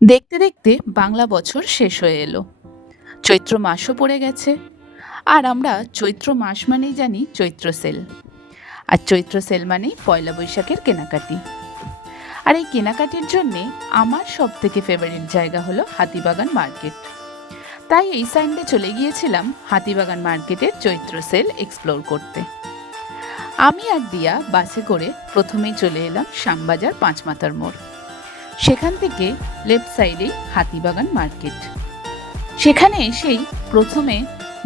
দেখতে দেখতে বাংলা বছর শেষ হয়ে এলো। চৈত্র মাসও পড়ে গেছে। আর আমরা চৈত্র মাস মানেই জানি চৈত্র সেল। আর চৈত্র সেল মানেই পয়লা বৈশাখের কেনাকাটি। আর এই কেনাকাটির জন্যে আমার সব থেকে ফেভারিট জায়গা হলো হাতিবাগান মার্কেট। তাই এই সানডে চলে গিয়েছিলাম হাতিবাগান মার্কেটের চৈত্র সেল এক্সপ্লোর করতে। আমি আর দিয়া বাসে করে প্রথমেই চলে এলাম শ্যামবাজার পাঁচমাথার মোড়। সেখান থেকে লেফট সাইডেই হাতিবাগান মার্কেট। সেখানে এসেই প্রথমে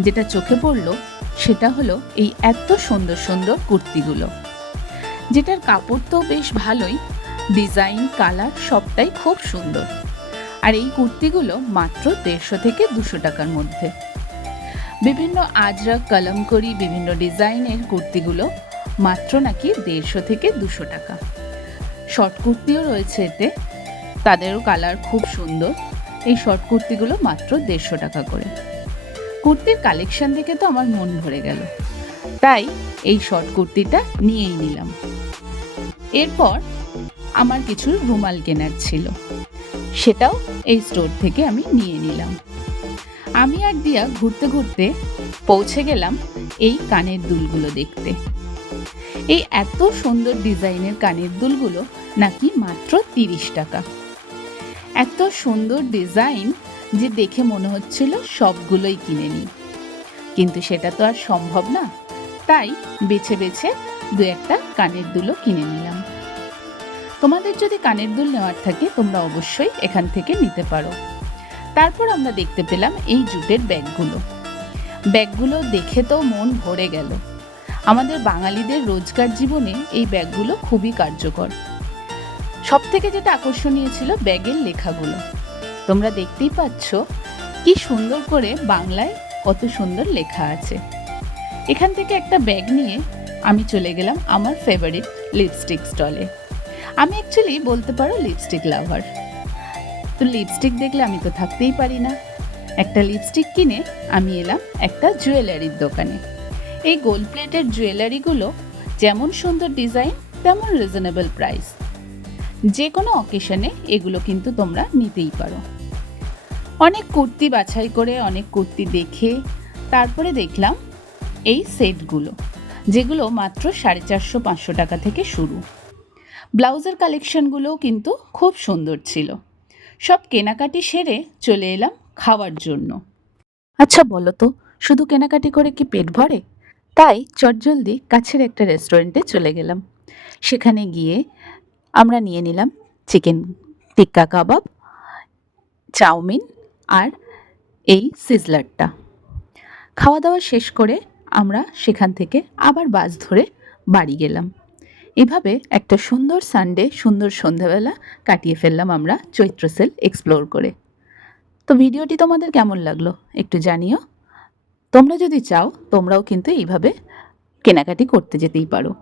যেটা চোখে পড়ল সেটা হলো এই এত সুন্দর সুন্দর কুর্তিগুলো, যেটার কাপড় তো বেশ ভালোই, ডিজাইন কালার সবটাই খুব সুন্দর। আর এই কুর্তিগুলো মাত্র 150 থেকে 200 টাকার মধ্যে। বিভিন্ন আজরাক কলমকরি বিভিন্ন ডিজাইনের কুর্তিগুলো মাত্র নাকি 150 থেকে 200 টাকা। শর্ট কুর্তিও রয়েছে এতে, তাদেরও কালার খুব সুন্দর। এই শর্ট কুর্তিগুলো মাত্র 150 টাকা করে। কুর্তির কালেকশন দেখে তো আমার মন ভরে গেল, তাই এই শর্ট কুর্তিটা নিয়েই নিলাম। এরপর আমার কিছু রুমাল কেনার ছিল, সেটাও এই স্টোর থেকে আমি নিয়ে নিলাম। আমি আর দিয়া ঘুরতে ঘুরতে পৌঁছে গেলাম এই কানের দুলগুলো দেখতে। এই এত সুন্দর ডিজাইনের কানের দুলগুলো নাকি মাত্র 30 টাকা। এত সুন্দর ডিজাইন যে দেখে মনে হচ্ছিল সবগুলোই কিনে নিই, কিন্তু সেটা তো আর সম্ভব না। তাই বেছে বেছে দু একটা কানের দুলও কিনে নিলাম। তোমাদের যদি কানের দুল নেওয়ার থাকে তোমরা অবশ্যই এখান থেকে নিতে পারো। তারপর আমরা দেখতে পেলাম এই জুটের ব্যাগগুলো দেখে তো মন ভরে গেল। আমাদের বাঙালিদের রোজকার জীবনে এই ব্যাগগুলো খুবই কার্যকর। সব থেকে যেটা আকর্ষণীয় ছিল ব্যাগের লেখাগুলো। তোমরা দেখতেই পাচ্ছ কি সুন্দর করে বাংলায় কত সুন্দর লেখা আছে। এখান থেকে একটা ব্যাগ নিয়ে আমি চলে গেলাম আমার ফেভারিট লিপস্টিক স্টলে। আমি অ্যাকচুয়ালি বলতে পারো লিপস্টিক লাভার। তো লিপস্টিক দেখলে আমি তো থাকতেই পারি না। একটা লিপস্টিক কিনে আমি এলাম একটা জুয়েলারির দোকানে। এই গোল্ড প্লেটের জুয়েলারিগুলো যেমন সুন্দর ডিজাইন তেমন রিজনেবল প্রাইস। যে কোনো অকেশনে এগুলো কিন্তু তোমরা নিতেই পারো। অনেক কুর্তি বাছাই করে অনেক কুর্তি দেখে তারপরে দেখলাম এই সেটগুলো, যেগুলো মাত্র 450-500 টাকা থেকে শুরু। ব্লাউজের কালেকশনগুলোও কিন্তু খুব সুন্দর ছিল। সব কেনাকাটি সেরে চলে এলাম খাওয়ার জন্য। আচ্ছা বলো তো, শুধু কেনাকাটি করে কি পেট ভরে? তাই চটজলদি কাছের একটা রেস্টুরেন্টে চলে গেলাম। সেখানে গিয়ে আমরা নিয়ে নিলাম চিকেন টিক্কা কাবাব, চাউমিন আর এই সিজলারটা। খাওয়া দাওয়া শেষ করে আমরা সেখান থেকে আবার বাস ধরে বাড়ি গেলাম। এভাবে একটা সুন্দর সানডে, সুন্দর সন্ধ্যাবেলা কাটিয়ে ফেললাম আমরা চৈত্র সেল এক্সপ্লোর করে। তো ভিডিওটি তোমাদের কেমন লাগলো একটু জানিও। তোমরা যদি চাও তোমরাও কিন্তু এইভাবে কেনাকাটি করতে যেতেই পারো।